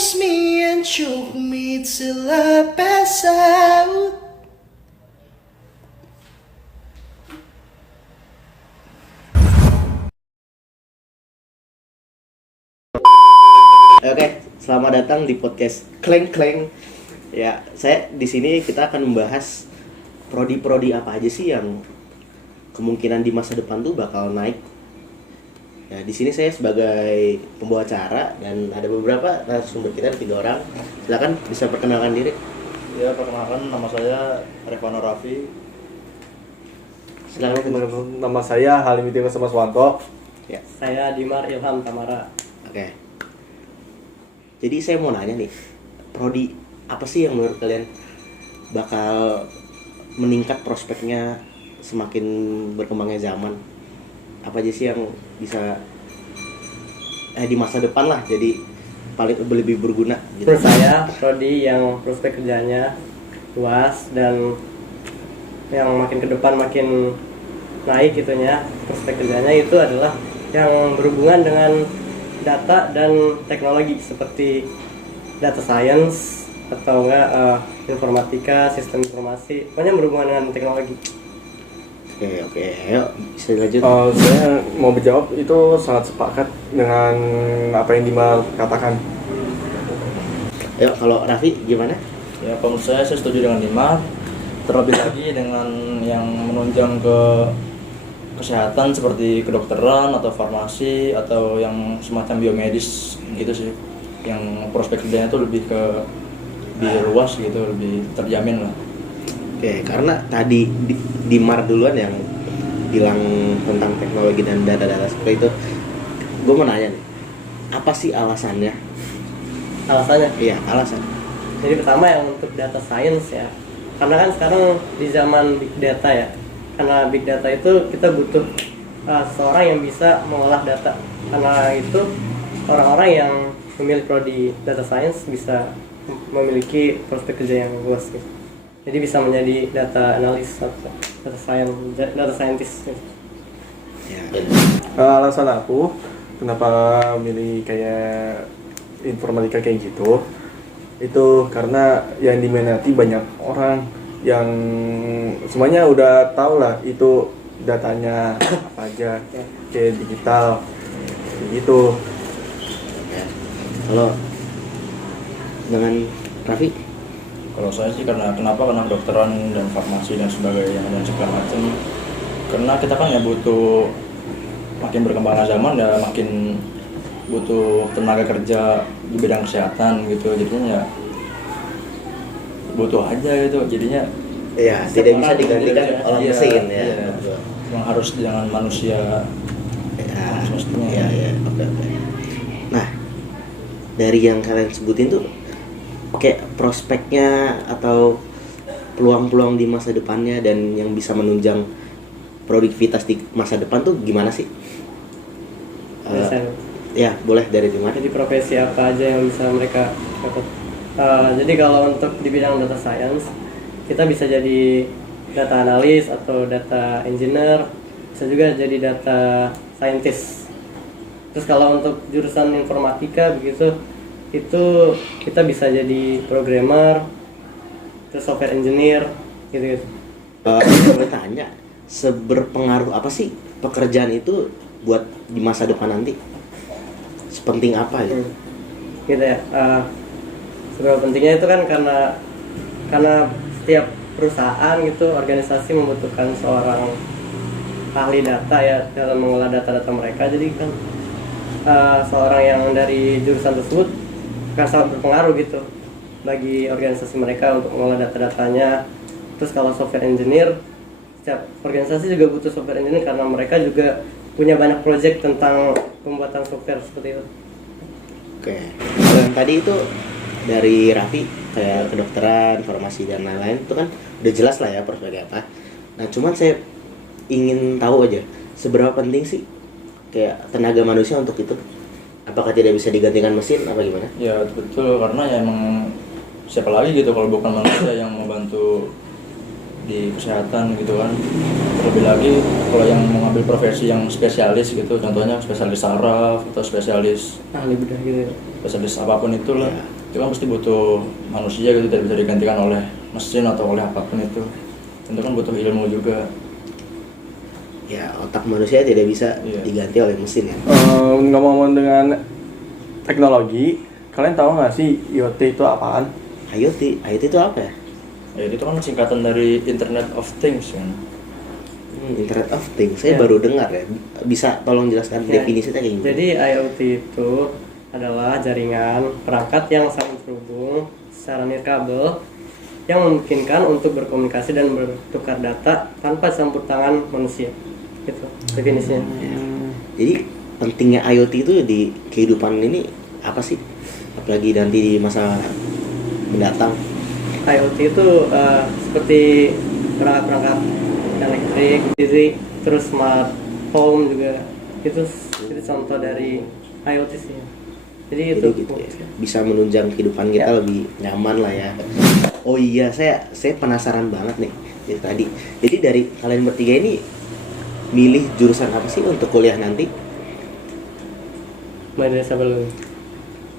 force me and choke me till I pass out. Oke, selamat datang di podcast Kleng Kleng. Ya, saya di sini kita akan membahas prodi-prodi apa aja sih yang kemungkinan di masa depan tuh bakal naik. Ya, di sini saya sebagai pembawa acara dan ada beberapa narasumber kita, 3 orang. Silakan bisa perkenalkan diri. Ya, perkenalkan nama saya Revano Raffi. Silakan teman-teman. Nama saya Halim Swanto. Ya. Saya Dimar Ilham Tamara. Oke. Jadi saya mau nanya nih, prodi apa sih yang menurut kalian bakal meningkat prospeknya semakin berkembangnya zaman? Apa aja sih yang bisa di masa depan lah jadi paling lebih berguna gitu? Menurut saya prodi yang prospek kerjanya luas dan yang makin ke depan makin naik gitunya prospek kerjanya itu adalah yang berhubungan dengan data dan teknologi seperti data science atau enggak informatika, sistem informasi, pokoknya berhubungan dengan teknologi. Oke, ayo bisa lanjut. Saya mau menjawab itu sangat sepakat dengan apa yang Dimar katakan. Ayo kalau Raffi gimana? Ya, kalau menurut saya setuju dengan Dimar. Terlebih lagi dengan yang menunjang ke kesehatan seperti kedokteran atau farmasi atau yang semacam biomedis gitu sih, yang prospek kerjanya tuh lebih luas gitu, lebih terjamin lah. Oke, karena tadi Dimar duluan yang bilang tentang teknologi dan data-data seperti itu, gue mau nanya nih, apa sih alasannya? Alasannya? Iya, alasan. Jadi pertama yang untuk data science ya, karena kan sekarang di zaman big data ya, karena big data itu kita butuh seseorang yang bisa mengolah data. Karena itu orang-orang yang memilih prodi data science bisa memiliki prospek kerja yang luas gitu. Jadi bisa menjadi data analis atau data scientist gitu. Ya. Alasan aku kenapa milih kayak informatika kayak gitu, itu karena yang diminati banyak orang yang semuanya udah tahu lah itu datanya apa aja, kayak digital gitu. Ya. Kalau dengan Raffi? Kalau saya sih karena kedokteran dan farmasi dan sebagainya dan segala macam, karena kita kan ya butuh, makin berkembangnya zaman ya makin butuh tenaga kerja di bidang kesehatan gitu, jadinya ya butuh aja gitu, jadinya Iya, tidak bisa digantikan oleh mesin ya. Iya. Yang harus dengan manusia. Ya, Semestinya. iya. Oke. Nah, dari yang kalian sebutin tuh, kayak prospeknya atau peluang-peluang di masa depannya dan yang bisa menunjang produktivitas di masa depan tuh gimana sih? Ya, boleh dari Dimar. Jadi profesi apa aja yang bisa mereka dapat? Jadi kalau untuk di bidang data science, kita bisa jadi data analis atau data engineer, bisa juga jadi data scientist. Terus kalau untuk jurusan informatika begitu, itu kita bisa jadi programmer, terus software engineer, gitu. Boleh tanya, seberpengaruh apa sih pekerjaan itu buat di masa depan nanti? Sepenting apa gitu? Gitu ya. Seberapa pentingnya itu kan karena setiap perusahaan gitu, organisasi membutuhkan seorang ahli data ya dalam mengolah data-data mereka. Jadi kan seorang yang dari jurusan tersebut akan sangat berpengaruh gitu bagi organisasi mereka untuk mengolah data-datanya. Terus kalau software engineer, setiap organisasi juga butuh software engineer karena mereka juga punya banyak project tentang pembuatan software seperti itu. Oke, kalau yang tadi itu dari Raffi kayak kedokteran, farmasi dan lain-lain itu kan udah jelas lah ya prospeknya apa. Nah, cuman saya ingin tahu aja seberapa penting sih kayak tenaga manusia untuk itu? Apakah tidak bisa digantikan mesin apa gimana? Ya betul, karena ya emang siapa lagi gitu kalau bukan manusia yang membantu di kesehatan gitu kan. Terlebih lagi kalau yang mau ngambil profesi yang spesialis gitu, contohnya spesialis saraf atau spesialis ahli bedah gitu ya. spesialis apapun itulah, Ya. itu kan pasti butuh manusia gitu, tidak bisa digantikan oleh mesin atau oleh apapun itu. Tentu kan butuh ilmu juga. Ya, otak manusia tidak bisa Iya. diganti oleh mesin ya. Ngomong-ngomong dengan teknologi, kalian tahu nggak sih IoT itu apaan? IoT itu apa ya? Ya itu kan singkatan dari Internet of Things kan. Internet of Things, saya Ya. baru dengar ya. Bisa tolong jelaskan Ya, definisinya kayak gimana? Jadi IoT itu adalah jaringan perangkat yang saling terhubung secara nirkabel yang memungkinkan untuk berkomunikasi dan bertukar data tanpa campur tangan manusia. Gitu definisinya. Jadi pentingnya IoT itu di kehidupan ini apa sih? Apalagi nanti di masa mendatang. IoT itu seperti perangkat-perangkat elektrik, jadi terus smart home juga itu contoh dari IoT sih. Jadi itu Jadi gitu ya. Bisa menunjang kehidupan kita Ya. lebih nyaman lah ya. Oh iya, saya penasaran banget nih dari tadi. Jadi dari kalian bertiga ini milih jurusan apa sih untuk kuliah nanti? Main dari sebelum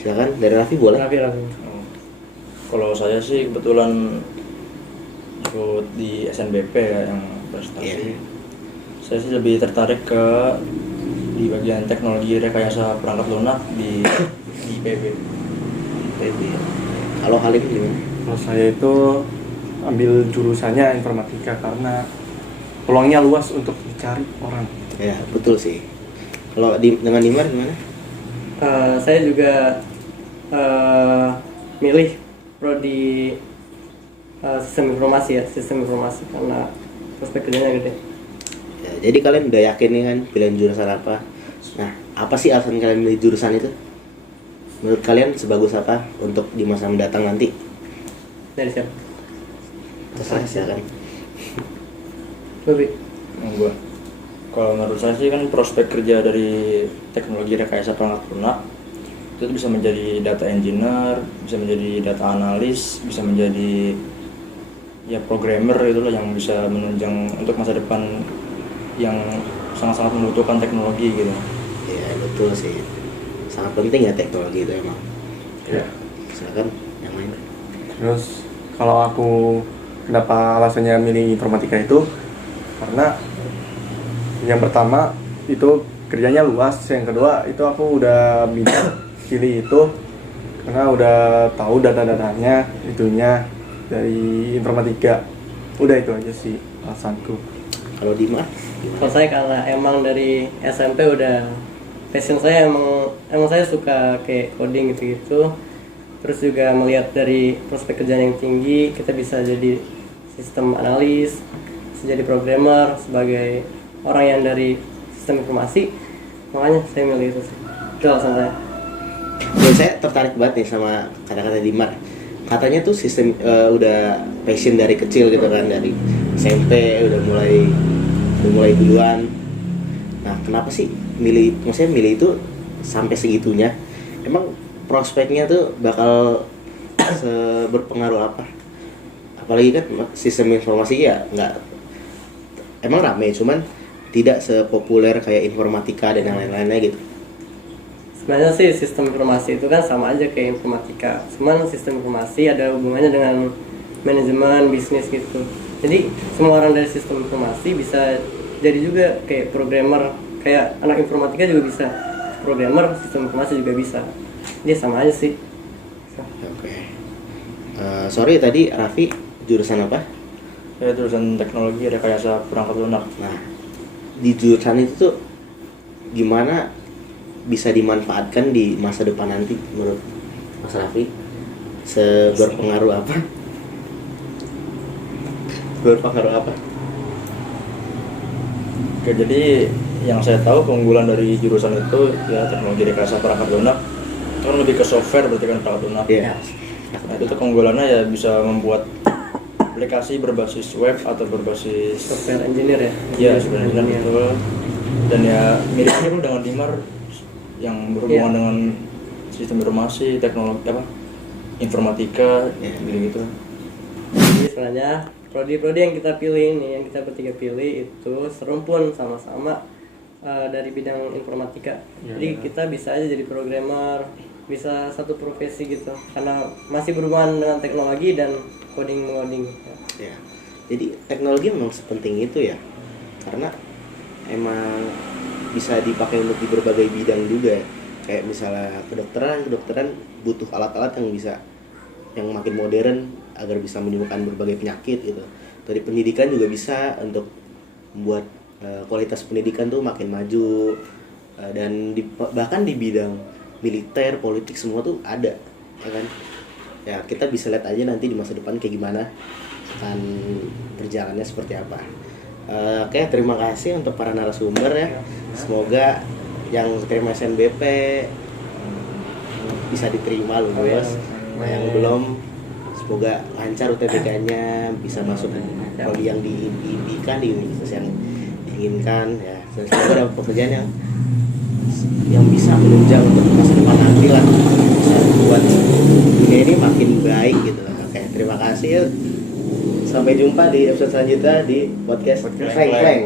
Silakan dari Raffi boleh. Raffi. Oh. Kalau saya sih kebetulan ikut di SNBP ya yang prestasi. Iya. Saya sih lebih tertarik ke di bagian teknologi rekayasa perangkat lunak di IPB. Kalau kalian gimana? Kalau saya itu ambil jurusannya informatika karena peluangnya luas untuk dicari orang. Ya betul sih. Kalau dengan Nimar gimana? Saya juga milih prodi sistem informasi karena prospek kerjanya gede. Ya, jadi kalian udah yakin nih kan pilihan jurusan apa? Nah, apa sih alasan kalian milih jurusan itu? Menurut kalian sebagus apa untuk di masa mendatang nanti? Dari siapa? Terserah silakan. Lebih. Gua. Kalau menurut saya sih kan prospek kerja dari teknologi rekayasa perangkat lunak itu bisa menjadi data engineer, bisa menjadi data analis, bisa menjadi ya programmer itulah yang bisa menunjang untuk masa depan yang sangat-sangat membutuhkan teknologi gitu. Ya betul sih. Sangat penting ya teknologi itu emang. Ya. Silakan yang lain. Terus kalau aku kenapa alasannya milih informatika itu karena yang pertama itu kerjanya luas, yang kedua itu aku udah pilih itu karena udah tahu data-datanya itunya dari informatika. Udah itu aja sih alasanku. Kalau Dimar? Kalau saya karena emang dari SMP udah passion saya emang saya suka kayak coding gitu-gitu. Terus juga melihat dari prospek kerjaan yang tinggi, kita bisa jadi sistem analis, bisa jadi programmer sebagai orang yang dari sistem informasi. Makanya saya milih itu sih. Itu alasan saya. Ya, saya tertarik banget nih sama kata-kata Dimar. Katanya tuh sistem udah passion dari kecil gitu kan, dari SMP udah mulai duluan. Nah, kenapa sih maksudnya milih itu sampai segitunya? Emang prospeknya tuh bakal berpengaruh apa? Apalagi kan sistem informasi ya nggak, emang rame, cuman tidak sepopuler kayak informatika dan yang lain-lainnya gitu. Sebenarnya sih sistem informasi itu kan sama aja kayak informatika. Cuman sistem informasi ada hubungannya dengan manajemen bisnis gitu. Jadi semua orang dari sistem informasi bisa jadi juga kayak programmer, kayak anak informatika juga bisa programmer, sistem informasi juga bisa. Dia sama aja sih. Oke. Sorry tadi Raffi jurusan apa? Ya jurusan teknologi rekayasa perangkat lunak. Nah, di jurusan itu tuh gimana bisa dimanfaatkan di masa depan nanti menurut Mas Raffi? Berpengaruh apa? Berpengaruh apa? Oke, jadi yang saya tahu keunggulan dari jurusan itu ya teknologi rekayasa perangkat lunak itu kan lebih ke software berarti kan perangkat lunak. Iya. Nah, itu tuh keunggulannya ya bisa membuat aplikasi berbasis web atau berbasis Software engineer ya. ya sebenarnya betul. Dan ya mirip-mirip dengan Dimar yang berhubungan Iya. dengan sistem informasi, teknologi apa? Informatika Iya. gitu-gitu. Jadi sebenarnya prodi yang kita pilih ini, yang kita bertiga pilih itu serumpun sama-sama dari bidang informatika. Jadi kita bisa aja jadi programmer, bisa satu profesi gitu, karena masih berhubungan dengan teknologi dan coding. Ya. Jadi teknologi memang sepenting itu ya, karena emang bisa dipakai untuk di berbagai bidang juga. Kayak misalnya kedokteran butuh alat-alat yang makin modern agar bisa menyembuhkan berbagai penyakit gitu. Dari pendidikan juga bisa untuk membuat kualitas pendidikan tuh makin maju, dan bahkan di bidang militer, politik semua tuh ada, ya kan? Ya kita bisa lihat aja nanti di masa depan kayak gimana akan berjalannya seperti apa. Oke, terima kasih untuk para narasumber ya. Semoga yang terima SNBP bisa diterima lulus. Nah, yang belum semoga lancar UTBK-nya, bisa masuk prodi yang diimpikan di universitas yang diinginkan ya. Dan semoga dapat pekerjaan yang bisa menunjang untuk masa depan nanti lah, bisa buat dunia ini makin baik gitu. Oke, terima kasih. Sampai jumpa di episode selanjutnya di podcast Kleng Kleng.